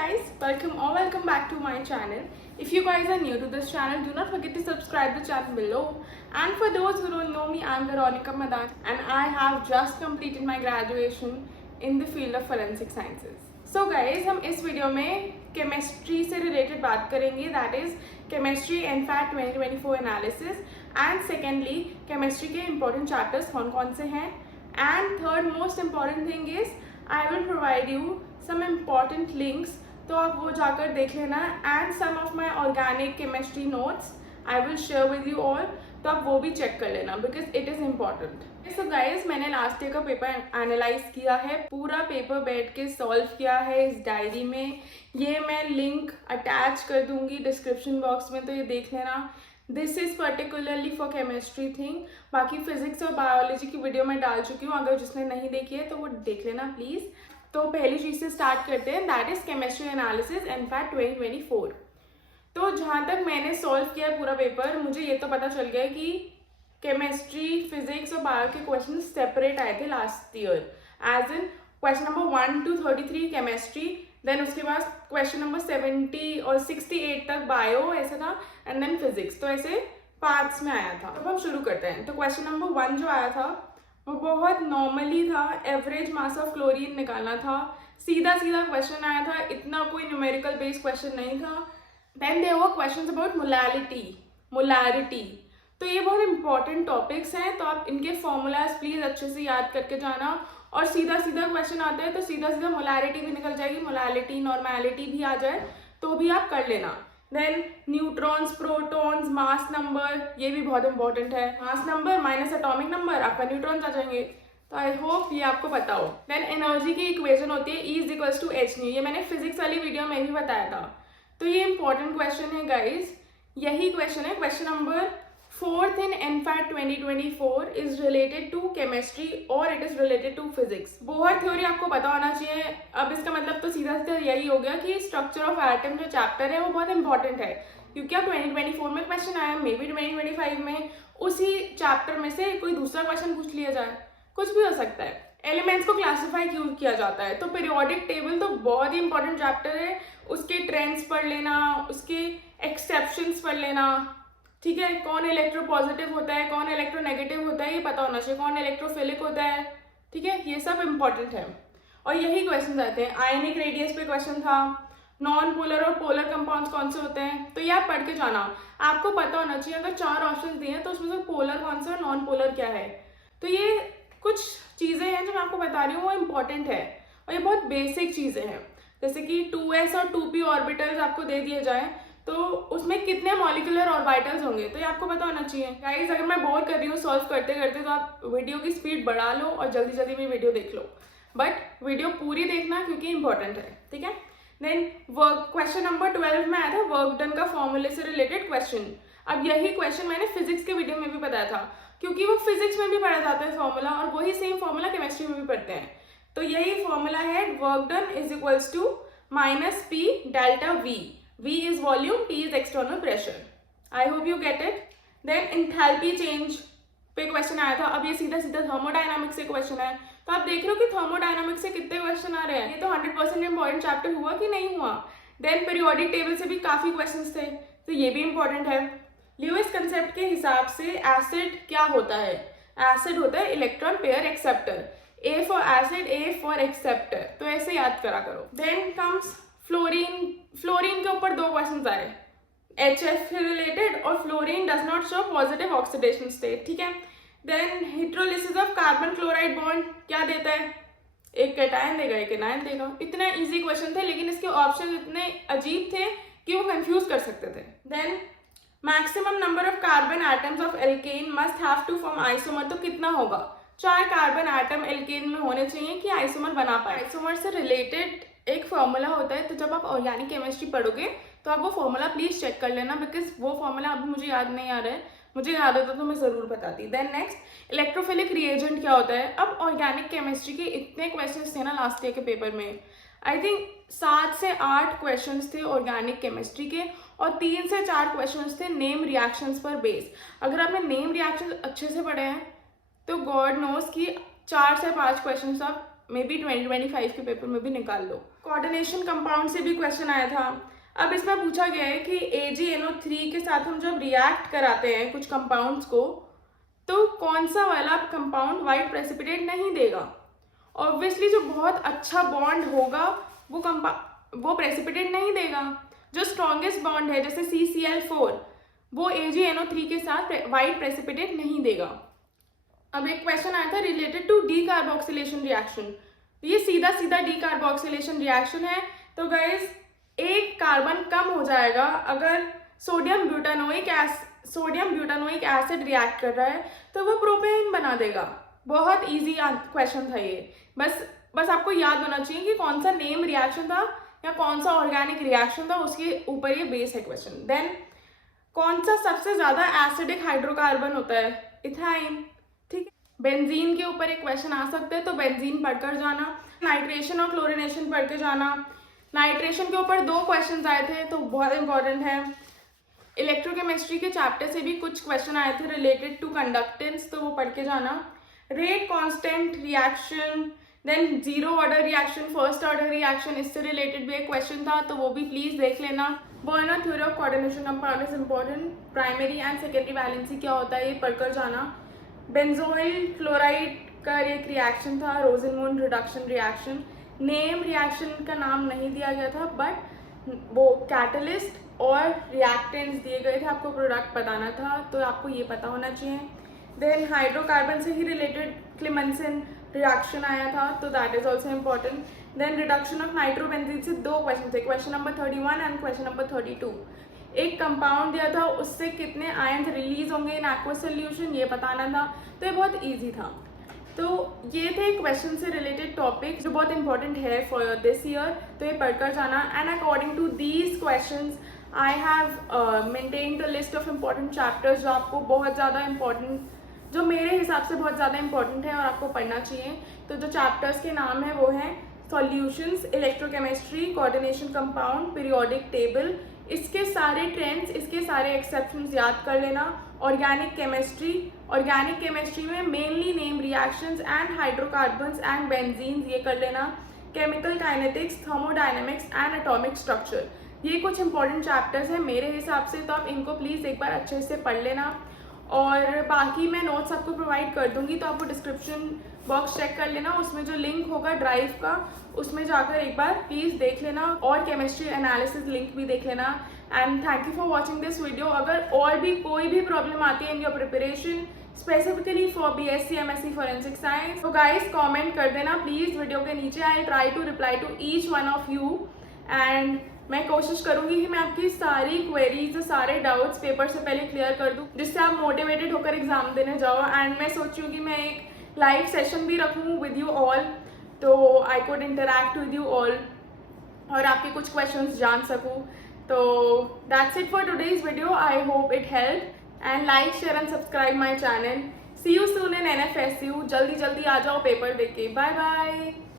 guys, welcome back to my channel. If you guys are new to this channel, do not forget to subscribe the channel below. And for those who don't know me, I'm Veronica Madan and I have just completed my graduation in the field of forensic sciences. So guys, हम इस video में chemistry से related बात करेंगे, that is chemistry एनफैट 2024 analysis, and secondly chemistry के important chapters कौन कौन से हैं, and third most important thing is I will provide you some important links, तो आप वो जाकर देख लेना, and some of my organic chemistry notes I will share with you all, तो आप वो भी चेक कर लेना because it is important. So guys, मैंने लास्ट ईयर का पेपर एनालाइज किया है, पूरा पेपर बैठ के सॉल्व किया है इस डायरी में. ये मैं लिंक अटैच कर दूंगी डिस्क्रिप्शन बॉक्स में, तो ये देख लेना. This is particularly for chemistry thing. बाकी फिजिक्स और बायोलॉजी की वीडियो मैं डाल चुकी हूँ, अगर जिसने नहीं देखी है तो वो देख लेना प्लीज़. तो पहली चीज़ से स्टार्ट करते हैं, दैट इज़ केमिस्ट्री एनालिसिस एनफैट 2024. तो जहाँ तक मैंने सॉल्व किया है पूरा पेपर, मुझे ये तो पता चल गया कि केमिस्ट्री, फिजिक्स और बायो के क्वेश्चन सेपरेट आए थे last year, as in question number 1 to 33 chemistry, then उसके बाद क्वेश्चन नंबर 70 और 68 तक बायो ऐसा था, एंड देन फिजिक्स. तो ऐसे पार्ट्स में आया था. अब हम शुरू करते हैं. तो क्वेश्चन नंबर 1 जो आया था वो बहुत नॉर्मली था, एवरेज मास ऑफ क्लोरीन निकालना था, सीधा सीधा क्वेश्चन आया था, इतना कोई न्यूमेरिकल बेस्ड क्वेश्चन नहीं था. Then there were questions about molarity. तो ये बहुत इंपॉर्टेंट टॉपिक्स हैं, तो आप इनके फॉर्मूलाज प्लीज़ अच्छे से याद करके जाना. और सीधा सीधा क्वेश्चन आता है तो सीधा सीधा मोलैरिटी भी निकल जाएगी, मोलैरिटी नॉर्मैलिटी भी आ जाए तो भी आप कर लेना. Then neutrons, protons, mass number, ये भी बहुत इंपॉर्टेंट है. Mass number minus atomic number, आपका न्यूट्रॉन्स आ जाएंगे. तो आई होप ये आपको पता हो. देन एनर्जी की इक्वेशन होती है E equals to H nu, ये मैंने फिजिक्स वाली वीडियो में भी बताया था. तो ये इंपॉर्टेंट क्वेश्चन है गाइज. यही क्वेश्चन है. Question number 4th in NFAT 2024 is related to chemistry or it is related to physics. Bohr theory आपको पता होना चाहिए. अब इसका मतलब तो सीधा सीधा यही हो गया कि स्ट्रक्चर ऑफ एटम जो चैप्टर है वो बहुत इंपॉर्टेंट है, क्योंकि अब 2024 में क्वेश्चन आया, मे बी 2025 में उसी चैप्टर में से कोई दूसरा क्वेश्चन पूछ लिया जाए, कुछ भी हो सकता है. एलिमेंट्स को क्लासीफाई क्यों किया जाता है, तो पीरियोडिक टेबल तो बहुत ही इंपॉर्टेंट चैप्टर है. उसके ट्रेंड्स पढ़ लेना, उसके एक्सेप्शंस पढ़ लेना, ठीक है. कौन इलेक्ट्रो पॉजिटिव होता है, कौन इलेक्ट्रो नेगेटिव होता है, ये पता होना चाहिए. कौन इलेक्ट्रोफिलिक होता है, ठीक है. ये सब इंपॉर्टेंट है. और यही क्वेश्चन आते हैं. आयनिक रेडियस पे क्वेश्चन था. नॉन पोलर और पोलर कंपाउंड्स कौन से होते हैं, तो ये आप पढ़ के जाना. आपको पता होना चाहिए अगर 4 ऑप्शन दिए हैं तो उसमें से पोलर कौन सा और नॉन पोलर क्या है. तो ये कुछ चीज़ें हैं जो मैं आपको बता रही हूँ, वो इंपॉर्टेंट है और ये बहुत बेसिक चीज़ें हैं. जैसे कि 2s और 2p ऑर्बिटल्स आपको दे दिए जाए तो उसमें कितने मॉलिक्यूलर ऑर्बिटल्स होंगे, तो ये आपको पता होना चाहिए. गाइस, अगर मैं बोर कर रही हूँ सॉल्व करते करते तो आप वीडियो की स्पीड बढ़ा लो और जल्दी जल्दी में वीडियो देख लो, बट वीडियो पूरी देखना क्योंकि इंपॉर्टेंट है, ठीक है. देन वर्क क्वेश्चन नंबर 12 में आया था वर्क डन का फॉर्मूले से रिलेटेड क्वेश्चन. अब यही क्वेश्चन मैंने फिजिक्स के वीडियो में भी बताया था, क्योंकि वो फिजिक्स में भी पढ़ा जाता है फॉर्मूला, और वही सेम फॉर्मूला केमिस्ट्री में भी पढ़ते हैं. तो यही फॉर्मूला है, work done is equals to minus P delta V. V is volume, P is external pressure. I hope you get it. Then enthalpy change पे क्वेश्चन आया था. अब ये सीधा सीधा थर्मोडायनामिक्स से क्वेश्चन है, तो आप देख रहे हो कि थर्मोडायनामिक्स से कितने क्वेश्चन आ रहे हैं. ये तो 100% इंपॉर्टेंट चैप्टर हुआ कि नहीं हुआ. देन पीरियोडिक टेबल से भी काफ़ी क्वेश्चन थे, तो ये भी इंपॉर्टेंट है. ल्यूइस कंसेप्ट के हिसाब से एसिड क्या होता है. एसिड होता है electron pair acceptor. A for acid, A for acceptor. तो ऐसे याद करा करो. देन कम्स फ्लोरीन के ऊपर 2 क्वेश्चन आए, HF से रिलेटेड, और fluorine does not show positive oxidation state, ठीक है. Then hydrolysis of carbon chloride bond क्या देता है, एक कैटायन देगा एक एनायन देगा. इतना इजी क्वेश्चन थे, लेकिन इसके ऑप्शन इतने अजीब थे कि वो कंफ्यूज कर सकते थे. Then maximum number of carbon atoms of alkane must have to form isomer. तो कितना होगा, 4 कार्बन एटम एल्केन में होने चाहिए कि आइसोमर बना पाए. आइसोमर से रिलेटेड एक फॉर्मूला होता है, तो जब आप ऑर्गेनिक केमिस्ट्री पढ़ोगे तो आप वो फॉर्मूला प्लीज़ चेक कर लेना, बिकॉज वो फॉर्मूला अभी मुझे याद नहीं आ रहा है. मुझे याद होता तो मैं ज़रूर बताती. देन नेक्स्ट इलेक्ट्रोफिलिक रिएजेंट क्या होता है. अब ऑर्गेनिक केमिस्ट्री के इतने क्वेश्चंस थे ना लास्ट ईयर के पेपर में, आई थिंक 7 से 8 क्वेश्चंस थे ऑर्गेनिक केमिस्ट्री के, और 3 से 4 क्वेश्चंस थे नेम रिएक्शंस पर बेस. अगर आपने नेम रिएक्शंस अच्छे से पढ़े हैं तो गॉड नोस कि 4 से 5 क्वेश्चन आप मे बी 2025 के पेपर में भी निकाल लो। कोऑर्डिनेशन कंपाउंड से भी क्वेश्चन आया था। अब इसमें पूछा गया है कि AgNO3 के साथ हम जब रिएक्ट कराते हैं कुछ कंपाउंड्स को, तो कौन सा वाला कंपाउंड वाइट प्रेसिपिटेट नहीं देगा। ऑब्वियसली जो बहुत अच्छा बॉन्ड होगा वो प्रेसिपिटेट नहीं देगा। जो स्ट्रॉन्गेस्ट बॉन्ड है जैसे CCl4 वो AgNO3 के साथ वाइट प्रेसिपिटेट नहीं देगा। अब एक क्वेश्चन आया था related to decarboxylation reaction. ये सीधा सीधा डी कार्बोक्सिलेशन रिएक्शन है। तो गाइस एक कार्बन कम हो जाएगा अगर सोडियम ब्यूटानोइक एसिड रिएक्ट कर रहा है तो वो प्रोपेन बना देगा। बहुत इजी क्वेश्चन था ये। बस आपको याद होना चाहिए कि कौन सा नेम रिएक्शन था या कौन सा ऑर्गेनिक रिएक्शन था, उसके ऊपर ये बेस है क्वेश्चन। देन कौन सा सबसे ज्यादा एसिडिक हाइड्रोकार्बन होता है, इथाइन। ठीक है, बेंजीन के ऊपर एक क्वेश्चन आ सकते हैं तो बेंजीन पढ़कर जाना। नाइट्रेशन और क्लोरिनेशन पढ़ के जाना। नाइट्रेशन के ऊपर 2 क्वेश्चन आए थे तो बहुत इंपॉर्टेंट है। इलेक्ट्रोकेमिस्ट्री के चैप्टर से भी कुछ क्वेश्चन आए थे रिलेटेड टू कंडक्टेंस, तो वो पढ़ के जाना। Rate constant reaction, than zero order reaction, first order reaction, इससे रिलेटेड भी एक क्वेश्चन था तो वो भी प्लीज देख लेना। Burner theory of coordination compound is important. Primary and secondary valency क्या होता है ये पढ़कर जाना। बेंजोइल क्लोराइड का एक रिएक्शन था, रोजेनमूड रिडक्शन रिएक्शन। नेम रिएक्शन का नाम नहीं दिया गया था बट वो कैटलिस्ट और रिएक्टेंट्स दिए गए थे, आपको प्रोडक्ट बताना था तो आपको ये पता होना चाहिए। देन हाइड्रोकार्बन से ही रिलेटेड क्लेमेंसन रिएक्शन आया था तो that is also important. Then reduction of nitrobenzene से 2 क्वेश्चन थे, question number 31 and question number 32। एक कंपाउंड दिया था उससे कितने आयंस रिलीज होंगे इन एक्वस सोल्यूशन ये बताना था, तो ये बहुत ईजी था। तो ये थे क्वेश्चन से रिलेटेड टॉपिक जो बहुत इंपॉर्टेंट है फॉर दिस ईयर, तो ये पढ़कर जाना। And according to these questions I have maintained a list of important chapters जो आपको बहुत ज़्यादा इंपॉर्टेंट, जो मेरे हिसाब से बहुत ज़्यादा इंपॉर्टेंट है और आपको पढ़ना चाहिए। तो जो चैप्टर्स के नाम है वो हैं solutions, electrochemistry, coordination compound, periodic table. इसके सारे ट्रेंड्स, इसके सारे एक्सेप्शंस याद कर लेना। ऑर्गेनिक केमिस्ट्री में mainly name reactions and hydrocarbons and benzenes ये कर लेना। Chemical kinetics, thermodynamics and atomic structure, ये कुछ इंपॉर्टेंट चैप्टर्स हैं मेरे हिसाब से, तो आप इनको प्लीज़ एक बार अच्छे से पढ़ लेना। और बाकी मैं नोट्स आपको प्रोवाइड कर दूंगी तो आपको डिस्क्रिप्शन बॉक्स चेक कर लेना, उसमें जो लिंक होगा ड्राइव का उसमें जाकर एक बार प्लीज़ देख लेना और केमिस्ट्री एनालिसिस लिंक भी देख लेना। And thank you for watching this video. अगर और भी कोई भी प्रॉब्लम आती है in your preparation specifically for BSc MSc forensic science तो गाइज कॉमेंट कर देना प्लीज़ वीडियो के नीचे। I try to reply to each one of you and मैं कोशिश करूंगी कि मैं आपकी सारी क्वेरीज, सारे डाउट्स पेपर से पहले क्लियर कर दूं जिससे आप मोटिवेटेड होकर एग्जाम देने जाओ। एंड मैं सोच रही हूँ कि मैं एक लाइव सेशन भी रखूँ विद यू ऑल, तो I could interact with you all और आपके कुछ क्वेश्चंस जान सकूँ। तो that's it for today's video. I hope it help and like, share and subscribe my channel. See you soon in NFSU। जल्दी आ जाओ पेपर देख के। Bye bye.